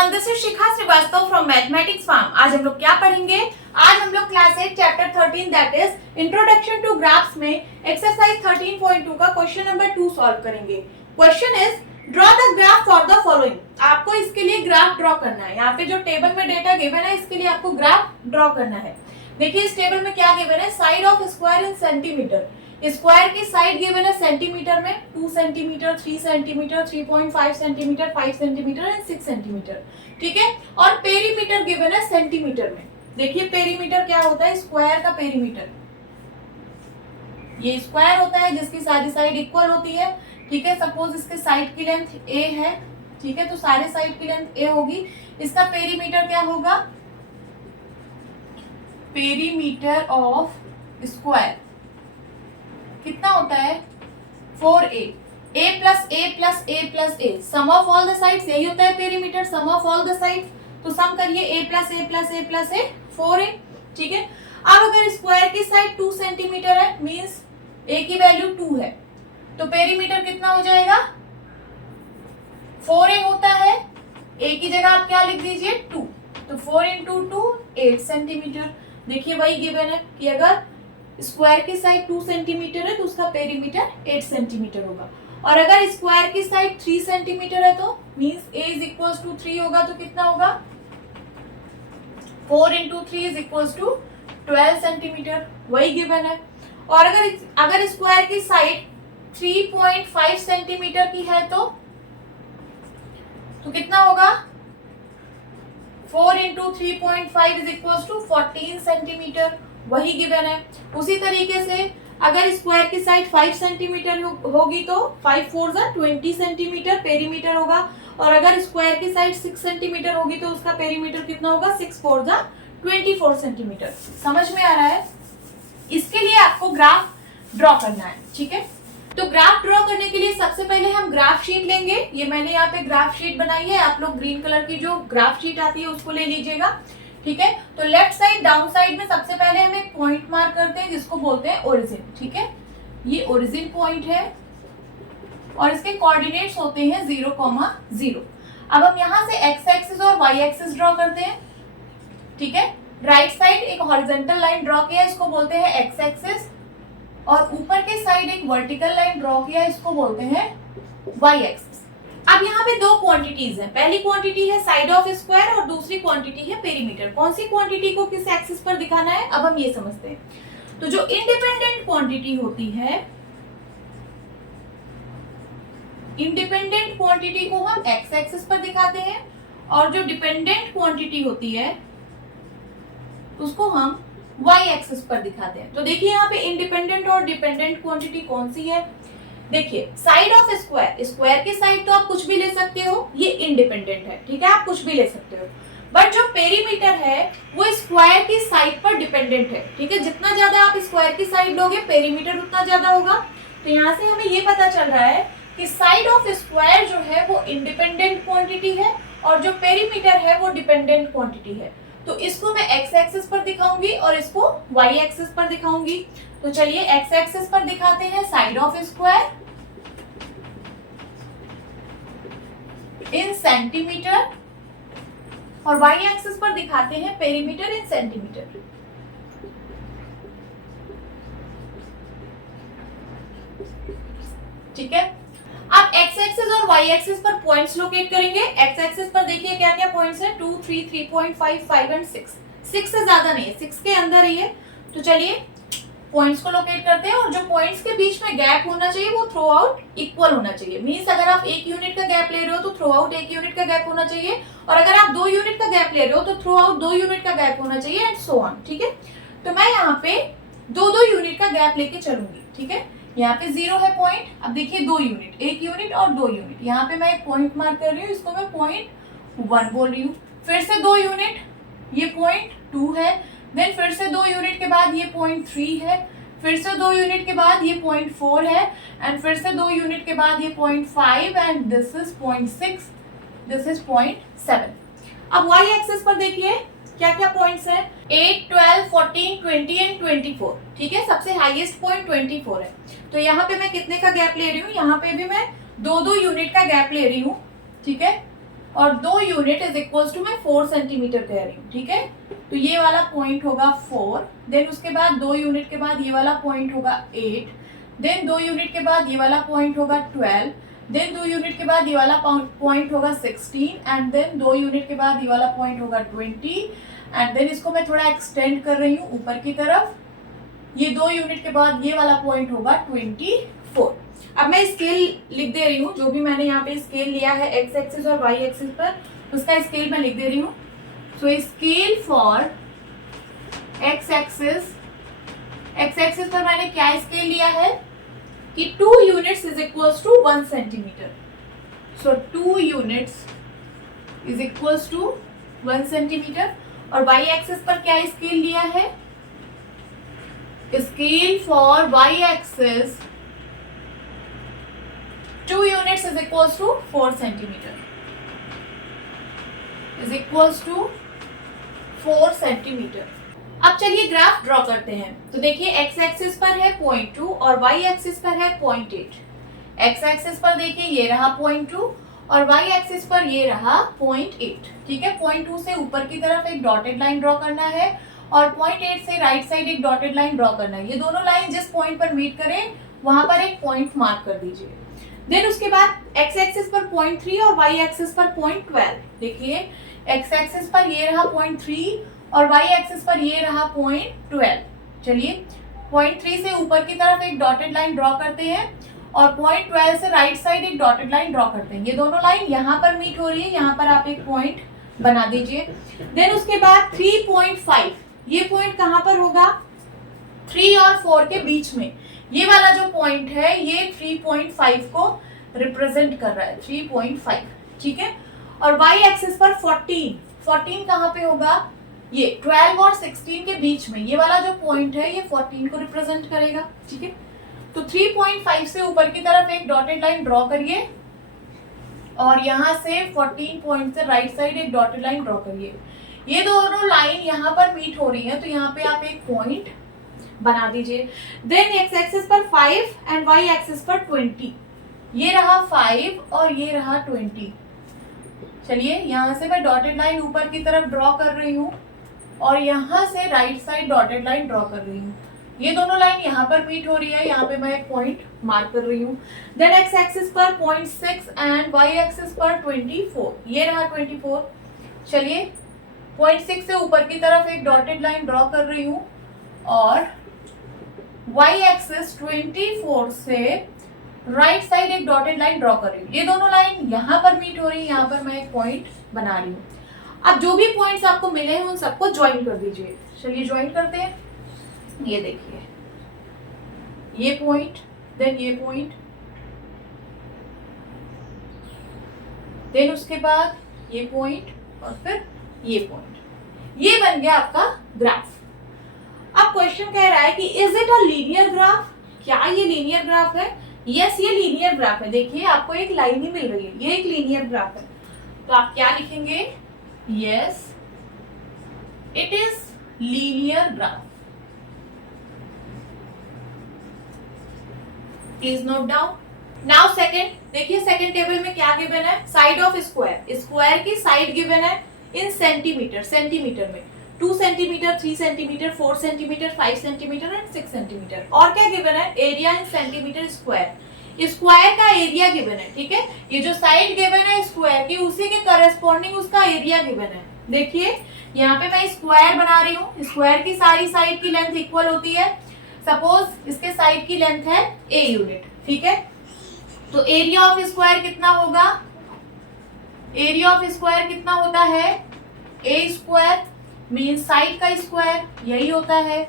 Everyone, this is Shikha Srivastava from mathematics farm. आज हम लोग क्या पढ़ेंगे? आज हम लोग class 8 chapter 13 that is introduction to graphs में एक्सरसाइज 13.2 का क्वेश्चन नंबर 2 सॉल्व करेंगे। Question is draw the graph for the following. आपको इसके लिए ग्राफ ड्रॉ करना है। यहाँ पे जो टेबल में डेटा गिवन है इसके लिए आपको ग्राफ ड्रॉ करना है। देखिए इस टेबल में क्या गिवन है, side of square in centimetre. Square की साइड गिवन है सेंटीमीटर में 2 centimetre, 3 centimetre, 3.5 centimetre, 5 centimetre and 6 centimetre. ठीक है, और पेरीमीटर गिवन है सेंटीमीटर में। देखिए पेरीमीटर क्या होता है, स्क्वायर का पेरीमीटर। ये स्क्वायर होता है जिसकी सारी साइड इक्वल होती है। ठीक है, सपोज इसके साइड की लेंथ a है। ठीक है, तो सारे साइड की लेंथ a होगी। इसका पेरीमीटर क्या होगा, पेरीमीटर ऑफ स्क्वायर कितना होता है 4a। a plus a plus a plus a, sum of all the sides यही होता है perimeter, sum of all the sides. तो सम करिए a plus a plus a plus a 4a। ठीक है, अब अगर स्क्वायर की साइड 2 सेंटीमीटर है मींस a की वैल्यू 2 है, तो पेरीमीटर कितना हो जाएगा 4a होता है। a की जगह आप क्या लिख दीजिए 2, तो 4 इंटू 2 8 सेंटीमीटर। देखिए वही गिवन है कि अगर स्क्वायर की साइड 2 सेंटीमीटर है तो उसका पेरीमीटर 8 सेंटीमीटर होगा। और अगर स्क्वायर की साइड 3 सेंटीमीटर है तो means a is equals to 3 होगा, तो कितना होगा 4 into 3 is equals to 12 centimetre, वही गिवन है। और अगर स्क्वायर की साइड 3.5 सेंटीमीटर की है तो कितना होगा 4 into 3.5 is equals to 14 centimetre, वही गिवन है। उसी तरीके से अगर स्क्वायर की साइड 5 सेंटीमीटर होगी तो 5 4 जा 20 सेंटीमीटर पेरीमीटर होगा। और अगर स्क्वायर की साइड 6 सेंटीमीटर होगी तो उसका पेरीमीटर कितना होगा 6 4 जा 24 सेंटीमीटर। समझ में आ रहा है? इसके लिए आपको ग्राफ ड्रॉ करना है। ठीक है, तो ग्राफ ड्रॉ करने के लिए सबसे पहले हम ग्राफ शीट लेंगे। ये मैंने यहाँ पे ग्राफ शीट बनाई है, आप लोग ग्रीन कलर की जो ग्राफ शीट आती है उसको ले लीजिएगा। ठीक है, तो लेफ्ट साइड डाउन साइड में सबसे पहले हम एक पॉइंट मार्क करते हैं जिसको बोलते हैं ओरिजिन। ठीक है, ये ओरिजिन पॉइंट है और इसके कोऑर्डिनेट्स होते हैं 0,0। अब हम यहाँ से एक्स एक्सिस और वाई एक्सिस ड्रॉ करते हैं। ठीक है, राइट साइड एक हॉरिजॉन्टल लाइन ड्रॉ किया, इसको बोलते हैं एक्स एक्सिस, और ऊपर के साइड एक वर्टिकल लाइन ड्रॉ किया, इसको बोलते हैं वाई एक्सिस। अब यहाँ पे दो क्वांटिटीज हैं, पहली क्वांटिटी है साइड ऑफ स्क्वायर और दूसरी क्वांटिटी है पेरीमीटर। कौन सी क्वांटिटी को किस एक्सिस पर दिखाना है अब हम ये समझते हैं। तो जो इंडिपेंडेंट क्वांटिटी होती है, इंडिपेंडेंट क्वांटिटी को हम एक्स एक्सिस पर दिखाते हैं और जो डिपेंडेंट क्वांटिटी होती है उसको हम वाई एक्सिस पर दिखाते हैं। तो देखिए यहाँ पे इंडिपेंडेंट और डिपेंडेंट क्वांटिटी कौन सी है। देखिए साइड ऑफ स्क्वायर, स्क्वायर की साइड तो आप कुछ भी ले सकते हो, ये इंडिपेंडेंट है। ठीक है, आप कुछ भी ले सकते हो, बट जो पेरीमीटर है वो स्क्वायर की साइड पर डिपेंडेंट है। ठीक है, जितना ज्यादा आप स्क्वायर की साइड लोगे पेरीमीटर उतना ज्यादा होगा। तो यहाँ से हमें ये पता चल रहा है कि साइड ऑफ स्क्वायर जो है वो इंडिपेंडेंट क्वांटिटी है और जो पेरीमीटर है वो डिपेंडेंट क्वांटिटी है। तो इसको मैं एक्स एक्सिस पर दिखाऊंगी और इसको वाई एक्सिस पर दिखाऊंगी। तो चलिए एक्स एक्सिस पर दिखाते हैं side of square in centimetre और वाई एक्सिस पर दिखाते हैं पेरीमीटर इन सेंटीमीटर। ठीक है, आप एक्स एक्सिस और वाई एक्सिस पर पॉइंट्स लोकेट करेंगे। एक्स एक्सिस पर देखिए क्या क्या पॉइंट्स हैं, 2 3 3.5 5 एंड 6। 6 से ज्यादा नहीं है, 6 के अंदर ही है। तो चलिए पॉइंट्स को लोकेट करते हैं और जो पॉइंट्स के बीच में गैप होना चाहिए वो थ्रू आउट इक्वल होना चाहिए। मींस अगर आप 1 यूनिट का गैप ले रहे हो तो थ्रू आउट 1 यूनिट का गैप होना चाहिए, और अगर आप 2 यूनिट का गैप ले रहे हो तो थ्रू आउट 2 यूनिट का गैप होना चाहिए एंड सो ऑन। ठीक है, तो मैं यहाँ पे 2 यूनिट का गैप लेके चलूंगी। ठीक है, यहाँ पे 0 है पॉइंट। अब देखिए 2 यूनिट, 1 यूनिट और 2 यूनिट, यहाँ पे मैं एक पॉइंट मार्क कर रही हूँ, इसको मैं पॉइंट 1 बोल रही हूँ। फिर से 2 यूनिट, ये पॉइंट 2 है। देन फिर से 2 यूनिट के बाद ये पॉइंट 3 है, फिर से 2 यूनिट के बाद ये पॉइंट 4 है, एंड फिर से 2 यूनिट के बाद ये point 5 and this is point 6, this is point 7। अब वाई एक्सिस पर देखिए क्या क्या पॉइंट्स हैं, 8 12 14 20 एंड 24। ठीक है, सबसे हाईएस्ट पॉइंट 24 है। तो यहाँ पे मैं कितने का गैप ले रही हूँ, यहाँ पे भी मैं 2 यूनिट का गैप ले रही हूँ। ठीक है, और 2 यूनिट इज इक्वल टू मैं 4 सेंटीमीटर कह रही हूँ, ठीक है। तो ये वाला पॉइंट होगा 4, देन उसके बाद 2 यूनिट के बाद ये वाला पॉइंट होगा 8, देन 2 यूनिट के बाद ये वाला पॉइंट होगा 12, देन 2 यूनिट के बाद ये वाला पॉइंट होगा 16, एंड देन 2 यूनिट के बाद ये वाला पॉइंट होगा 20, एंड देन इसको मैं थोड़ा एक्सटेंड कर रही हूँ ऊपर की तरफ, ये 2 यूनिट के बाद ये वाला पॉइंट होगा 24। अब मैं स्केल लिख दे रही हूँ, जो भी मैंने यहाँ पे स्केल लिया है एक्स एक्सिस और वाई एक्सिस पर, उसका स्केल मैं लिख दे रही हूँ। So scale for X axis पर मैंने क्या स्केल लिया है कि 2 units is equals to 1 centimetre. So 2 units is equals to 1 centimetre. और वाई एक्सिस पर क्या स्केल लिया है, scale for Y axis 2 units is equals to 4 centimeter, is equals to 4 centimeter। अब चलिए ग्राफ ड्रॉ करते हैं। तो देखिए एक्स एक्सिस पर है 0.2 और वाई एक्सिस पर है 0.8। एक्स एक्सिस पर देखिए ये रहा 0.2 और वाई एक्सिस पर ये रहा 0.8, ठीक है। 0.2 से ऊपर की तरफ एक डॉटेड लाइन ड्रॉ करना है और 0.8 से राइट साइड एक डॉटेड लाइन ड्रॉ करना है। ये दोनों लाइन जिस पॉइंट पर मीट करें वहां पर एक पॉइंट मार्क कर दीजिए। देन उसके बाद एक्स एक्सिस पर 0.3 और वाई एक्सिस पर 0.12। देखिए एक्स एक्सिस पर ये रहा 0.3 और वाई एक्सिस पर ये रहा 0.12। चलिए 0.3 से ऊपर की तरफ एक डॉटेड लाइन ड्रॉ करते हैं और 0.12 से राइट साइड एक डॉटेड लाइन ड्रॉ करते हैं। ये दोनों लाइन यहाँ पर मीट हो रही है, यहाँ पर आप एक पॉइंट बना दीजिए। देन उसके बाद 3.5, ये पॉइंट कहाँ पर होगा, 3 और 4 के बीच में। ये वाला जो पॉइंट है ये 3.5 को रिप्रेजेंट कर रहा है, 3.5, ठीक है। और वाई एक्सिस पर 14 कहाँ पे होगा, ये 12 और 16 के बीच में ये वाला जो पॉइंट है ये 14 को रिप्रेजेंट करेगा, ठीक है। तो 3.5 से ऊपर की तरफ एक डॉटेड लाइन ड्रॉ करिए और यहाँ से 14 पॉइंट से राइट साइड एक डॉटेड लाइन ड्रॉ करिए। ये दोनों लाइन यहाँ पर मीट हो रही है तो यहाँ पे आप एक पॉइंट बना दीजिए। देन एक्स एक्सिस पर 5 एंड वाई एक्सिस पर 20, ये रहा 5 और ये रहा 20। चलिए यहाँ से मैं डॉटेड लाइन ऊपर की तरफ ड्रॉ कर रही हूँ और यहाँ से right side dotted line draw कर रही हूँ। ये दोनों लाइन यहाँ पर मीट हो रही है, यहाँ पे मैं एक पॉइंट मार्क कर रही हूँ। देन एक्स एक्सिस पर 0.6 एंड वाई एक्सिस पर 24, ये रहा 24। चलिए 0.6 से ऊपर की तरफ एक डॉटेड लाइन ड्रॉ कर रही हूँ और y एक्सिस 24 से राइट साइड एक डॉटेड लाइन ड्रॉ कर रही हूँ। ये दोनों लाइन यहाँ पर मीट हो रही है, यहाँ पर मैं एक पॉइंट बना रही हूँ। अब जो भी पॉइंट्स आपको मिले हैं उन सबको ज्वाइन कर दीजिए। चलिए ज्वाइन करते हैं। ये देखिए ये पॉइंट, देन ये पॉइंट, देन उसके बाद ये पॉइंट और फिर ये पॉइंट। ये बन गया आपका ग्राफ। अब क्वेश्चन कह रहा है कि is it a linear graph, क्या ये लीनियर ग्राफ है। यस ये लीनियर ग्राफ है। देखिए आपको एक लाइन ही मिल रही है, ये एक लीनियर ग्राफ है। तो आप क्या लिखेंगे, yes it is linear graph. Please note down. Now second, देखिए सेकंड टेबल में क्या गिवन है, साइड ऑफ स्क्वायर, स्क्वायर की साइड गिवन है इन सेंटीमीटर, सेंटीमीटर में 2 centimetre, 3 centimetre, 4 centimetre, 5 centimetre and 6 centimetre. और क्या गिवन है, area in centimetre square, square का एरिया गिवन है, ठीक है। ये जो साइड गिवन है स्क्वायर की उसी के करस्पॉन्डिंग उसका एरिया गिवन है। देखिए यहाँ पे मैं स्क्वायर बना रही हूँ, स्क्वायर की सारी साइड की लेंथ इक्वल होती है। सपोज इसके साइड की लेंथ है a यूनिट, ठीक है। तो एरिया ऑफ स्क्वायर कितना होगा, एरिया ऑफ स्क्वायर कितना होता है, a स्क्वायर मीन साइड का स्क्वायर, यही होता है,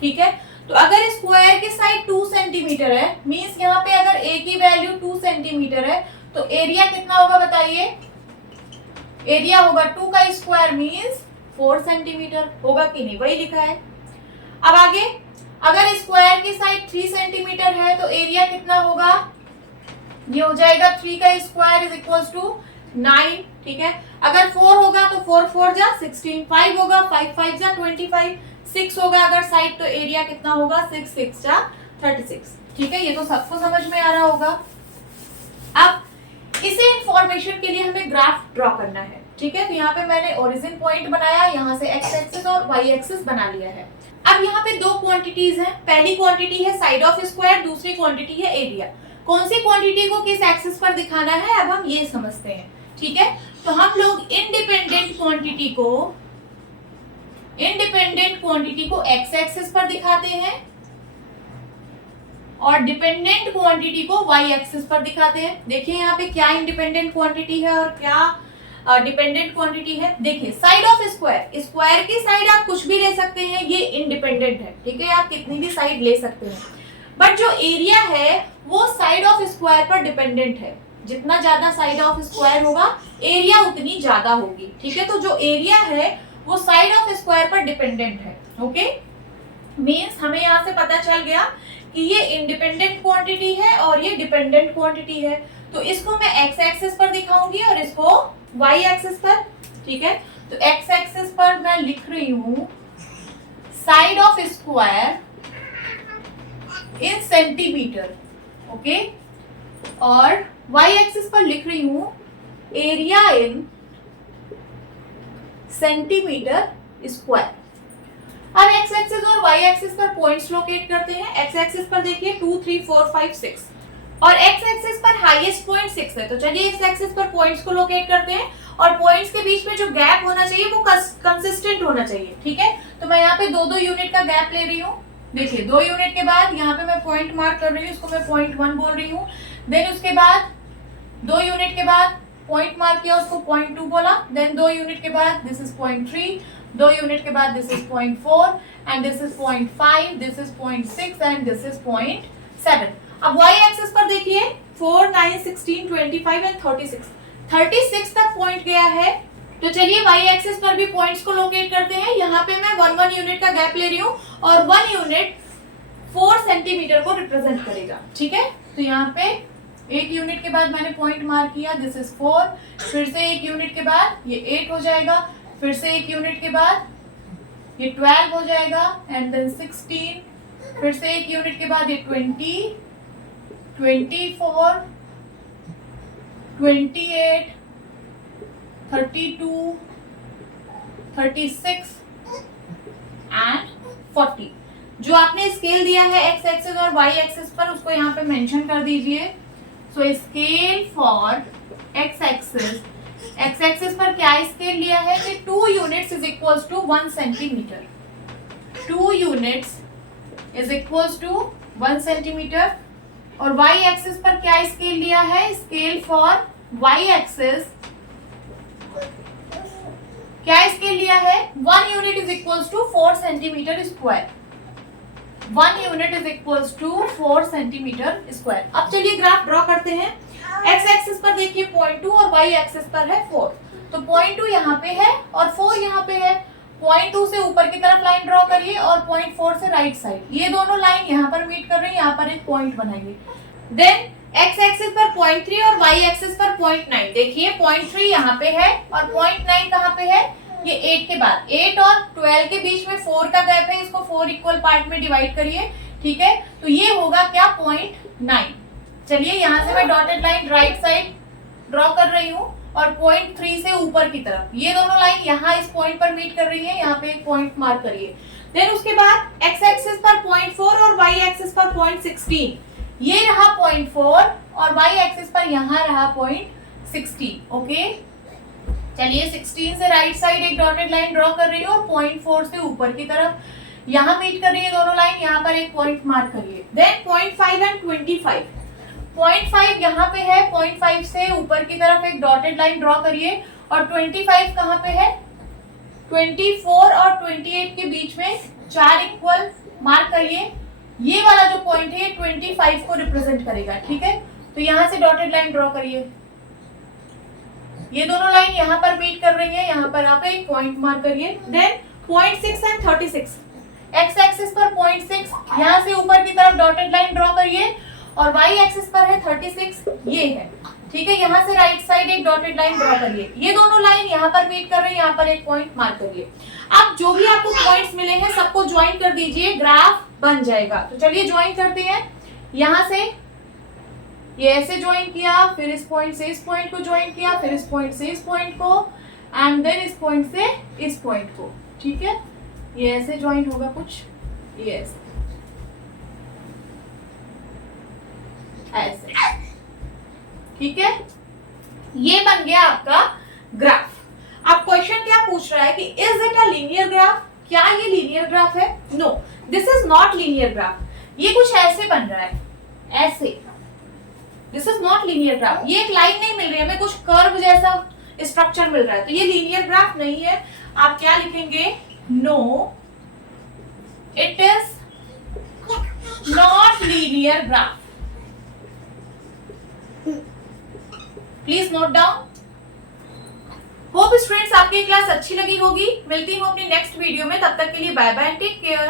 ठीक है। तो अगर स्क्वायर की साइड 2 सेंटीमीटर है, मीन्स यहाँ पे अगर a की वैल्यू 2 सेंटीमीटर है तो एरिया कितना होगा बताइए, एरिया होगा 2 का स्क्वायर मीन्स 4 सेंटीमीटर, होगा कि नहीं, वही लिखा है। अब आगे अगर स्क्वायर की साइड 3 सेंटीमीटर है तो एरिया कितना होगा, ये हो जाएगा 3 का स्क्वायर इज इक्वल टू 9, ठीक है। अगर 4 होगा तो 4 4 जा 16, 5 होगा 5 5 जा 25, 6 होगा अगर साइड तो एरिया कितना होगा 6 6 जा 36, ठीक है। ये तो सबको समझ में आ रहा होगा। अब इसे इंफॉर्मेशन के लिए हमें ग्राफ ड्रॉ करना है, ठीक है। तो यहाँ पे मैंने ओरिजिन पॉइंट बनाया, यहाँ से एक्स एक्सिस और वाई एक्सिस बना लिया है। अब यहाँ पे दो क्वांटिटीज हैं, पहली क्वांटिटी है साइड ऑफ स्क्वायर, दूसरी क्वांटिटी है एरिया। कौन सी क्वांटिटी को किस एक्सिस पर दिखाना है अब हम ये समझते हैं, ठीक है। तो हम लोग इंडिपेंडेंट क्वांटिटी को एक्स एक्सिस पर दिखाते हैं और डिपेंडेंट क्वांटिटी को वाई एक्सिस पर दिखाते हैं। देखिए यहाँ पे क्या इंडिपेंडेंट क्वांटिटी है और क्या डिपेंडेंट क्वांटिटी है। देखिए साइड ऑफ स्क्वायर, स्क्वायर की साइड आप कुछ भी ले सकते हैं, ये इंडिपेंडेंट है, ठीक है, आप कितनी भी साइड ले सकते हैं। बट जो एरिया है वो साइड ऑफ स्क्वायर पर डिपेंडेंट है, जितना ज्यादा साइड ऑफ स्क्वायर होगा एरिया उतनी ज्यादा होगी, ठीक है। तो जो एरिया है वो साइड ऑफ स्क्वायर पर डिपेंडेंट है, ओके। मींस हमें यहाँ से पता चल गया कि ये इंडिपेंडेंट क्वांटिटी है और ये डिपेंडेंट क्वांटिटी है। तो इसको मैं एक्स एक्सिस पर दिखाऊंगी और इसको वाई एक्सिस पर, ठीक है। तो एक्स एक्सिस पर मैं लिख रही हूं side of square in centimetre, okay, और वाई एक्सिस पर लिख रही हूं एरिया इन सेंटीमीटर स्क्वायर। अब एक्स एक्सिस और वाई एक्सिस पर पॉइंट्स लोकेट करते हैं। एक्स एक्सिस पर देखिए 2 3 4 5 6 और एक्स एक्सिस पर हाईएस्ट पॉइंट 6 है। तो चलिए एक्स एक्सिस पर पॉइंट्स को लोकेट करते हैं और पॉइंट्स के बीच में जो गैप होना चाहिए वो कंसिस्टेंट होना चाहिए, ठीक है। तो मैं यहाँ पे 2-2 यूनिट का गैप ले रही हूँ। देखिए 2 यूनिट के बाद यहाँ पे मैं पॉइंट मार्क कर रही हूँ, इसको मैं पॉइंट 1 बोल रही हूँ। देन उसके बाद 2 यूनिट के बाद पॉइंट मार्क किया, उसको पॉइंट 2 बोला। देन 2 यूनिट के बाद दिस इज पॉइंट 3, 2 यूनिट के बाद this is point 4 and this is point 5, this is point 6 and this is point 7। अब वाई एक्सिस पर देखिए 4 9 16 25 एंड 36 तक पॉइंट गया है। तो चलिए वाई एक्सिस पर भी पॉइंट्स को लोकेट करते हैं। यहाँ पे मैं 1-1 यूनिट का गैप ले रही हूँ और 1 यूनिट 4 सेंटीमीटर को रिप्रेजेंट करेगा, ठीक है। तो यहाँ पे 1 यूनिट के बाद मैंने पॉइंट मार्क किया, दिस इज 4, फिर से 1 यूनिट के बाद ये 8 हो जाएगा, फिर से 1 यूनिट के बाद ये 12 हो जाएगा एंड देन 16, फिर से 1 यूनिट के बाद ये 20, 24, 28, 32, 36 एंड 40। जो आपने स्केल दिया है एक्स एक्सिस और वाई एक्सिस पर उसको यहाँ पे मेंशन कर दीजिए। So scale for X axis पर क्या स्केल लिया है कि 2 units is equals to 1 centimetre. 2 units is equals to 1 centimetre. और वाई एक्सिस पर क्या स्केल लिया है, स्केल फॉर वाई एक्सिस क्या स्केल लिया है, 1 unit is equals to 4 centimetre square. 1 unit is equals to 4 centimetre square. अब चलिए ग्राफ ड्रॉ करते हैं। एक्स एक्सिस पर देखिए 0.2 और वाई एक्सिस पर है 4। तो 0.2 यहाँ पे है और 4 यहाँ पे है। 0.2 से ऊपर की तरफ लाइन ड्रॉ करिए और 0.4 से राइट साइड, ये दोनों लाइन यहाँ पर मीट कर रही है, यहाँ पर एक पॉइंट बनाइए। देन एक्स एक्सिस पर 0.3 और वाई एक्सिस पर 0.9। देखिए 0.3 यहाँ पे है और 0.9 कहाँ पे है, ये 8 के बाद। 8 और 12 के बीच में 4 का गैप है, इसको 4 इक्वल पार्ट में डिवाइड करिए, ठीक है। तो ये होगा क्या, 0.9। चलिए यहाँ से मैं dotted line right side draw कर रही हूँ और 0.3 से ऊपर की तरफ ये दोनों लाइन यहाँ इस पॉइंट पर मीट कर रही है, यहाँ पे एक पॉइंट मार्क करिए। देन उसके बाद एक्स एक्सिस पर 0.4 और वाई एक्सिस पर 0.16, ये रहा 0.4 और वाई एक्सिस पर यहाँ रहा 0.16, ओके। चलिए 16 से राइट साइड एक डॉटेड लाइन ड्रॉ कर रही हूँ और 0.4 से ऊपर की तरफ यहाँ मीट कर रही है दोनों लाइन, यहाँ पर एक पॉइंट मार्क करिए। देन 0.5 एंड 25, 0.5 यहाँ पे है, 0.5 से ऊपर की तरफ एक डॉटेड लाइन ड्रॉ करिए और 25 कहाँ पे है, 24 और 28 के बीच में 4 इक्वल मार्क करिए। ये वाला जो पॉइंट है 25 को रिप्रेजेंट करेगा, ठीक है। तो यहाँ से डॉटेड लाइन ड्रॉ करिए, ये दोनों लाइन यहाँ पर मीट कर रही है, यहाँ पर आप एक पॉइंट मार्क करिए। देन 0.6 एंड 36, एक्स एक्सिस पर 0.6, यहाँ से ऊपर की तरफ डॉटेड लाइन ड्रॉ करिए और वाई एक्सिस पर है 36, ये है, ठीक है। यहाँ से राइट साइड एक डॉटेड लाइन ड्रॉ करिए, ये दोनों लाइन यहाँ पर मीट कर रही है, यहाँ पर एक पॉइंट मार्क करिए। अब जो भी आपको पॉइंट्स मिले हैं सबको ज्वाइन कर दीजिए, ग्राफ बन जाएगा। तो चलिए ज्वाइन करते हैं। यहाँ से ये ऐसे ज्वाइन किया, फिर इस पॉइंट से इस पॉइंट को ज्वाइन किया, फिर इस पॉइंट से इस पॉइंट को, एंड देन इस पॉइंट से इस पॉइंट को, ठीक है। ये ऐसे ज्वाइन होगा कुछ, ये ऐसे ऐसे, ठीक है। ये बन गया आपका ग्राफ। अब क्वेश्चन क्या पूछ रहा है कि is it a linear graph, क्या ये लीनियर ग्राफ है? No, this is not linear graph. ये कुछ ऐसे बन रहा है, ऐसे, this is not linear graph. ये एक लाइन नहीं मिल रही है हमें, कुछ कर्व जैसा स्ट्रक्चर मिल रहा है, तो ये लीनियर ग्राफ नहीं है। आप क्या लिखेंगे? No, it is not linear graph. Please note down. Hope students आपकी क्लास अच्छी लगी होगी। मिलती हूँ अपनी नेक्स्ट वीडियो में, तब तक के लिए bye bye and take care.